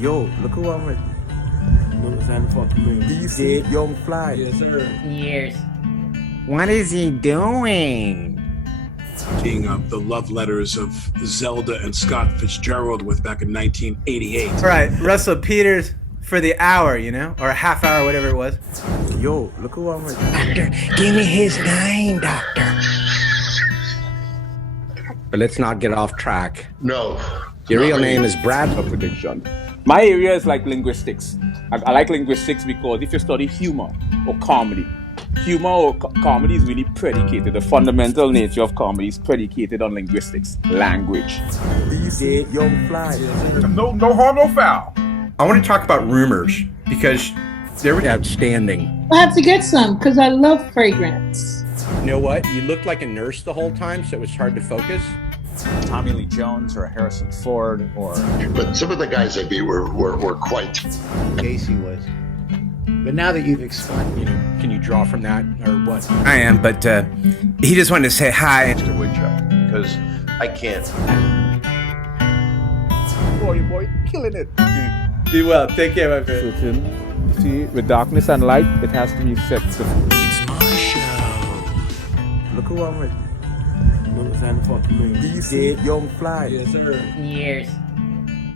Yo, look who I'm with. Do you see Young Fly? Yes, sir. Years. What is he doing? Being the love letters of Zelda and Scott Fitzgerald with back in 1988. All right, Russell Peters for the hour, you know, or a half hour, whatever it was. Yo, look who I'm with. Doctor, give me his name, doctor. But let's not get off track. No. Your real name is Brad. Prediction. My area is like linguistics. I like linguistics because if you study humor or comedy, comedy is really predicated. The fundamental nature of comedy is predicated on linguistics, language. Do you see Young Fly? No harm, no foul. I want to talk about rumors because they're Outstanding. I have to get some because I love fragrance. You know what? You looked like a nurse the whole time, so it was hard to focus. Tommy Lee Jones or Harrison Ford or... But some of the guys I beat were quite... Casey was. But now that you've explained, You know, can you draw from that or what? I am, but he just wanted to say hi. Mr. Woodchuck, because I can't. Boy, killing it. Be well. Take care, my friend. Certain. See, with darkness and light, it has to be set. It's my show. Look who I'm with. Do you see Young Fly? Yes, sir. Years.